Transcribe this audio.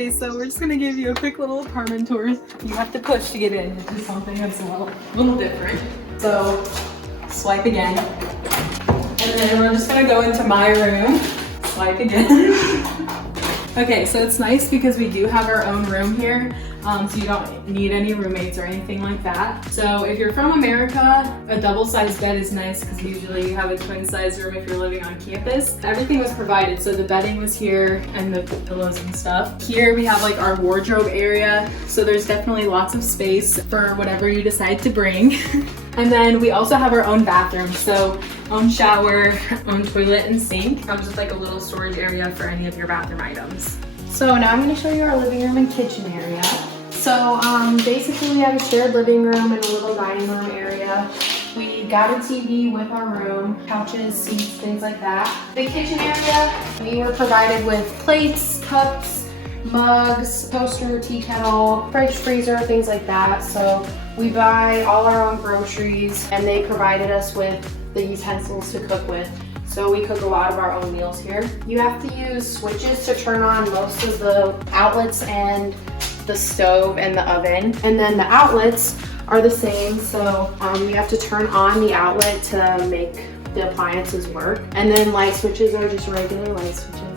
Okay, so we're just gonna give you a quick little apartment tour. You have to push to get in, which is something that's a little different. So swipe again. And then we're just gonna go into my room. Swipe again. Okay, so it's nice because we do have our own room here, so you don't need any roommates or anything like that. So if you're from America, a double-sized bed is nice because usually you have a twin-size room if you're living on campus. Everything was provided, so the bedding was here and the pillows and stuff. Here we have like our wardrobe area, so there's definitely lots of space for whatever you decide to bring. And then we also have our own bathroom, so own shower, own toilet and sink. Comes with like a little storage area for any of your bathroom items. So now I'm going to show you our living room and kitchen area. So basically we have a shared living room and a little dining room area. We got a TV with our room, couches, seats, things like that. The kitchen area, we were provided with plates, cups, mugs, toaster, tea kettle, fridge, freezer, things like that. So we buy all our own groceries and they provided us with the utensils to cook with. So we cook a lot of our own meals here. You have to use switches to turn on most of the outlets and the stove and the oven. And then the outlets are the same. So you have to turn on the outlet to make the appliances work. And then light switches are just regular light switches.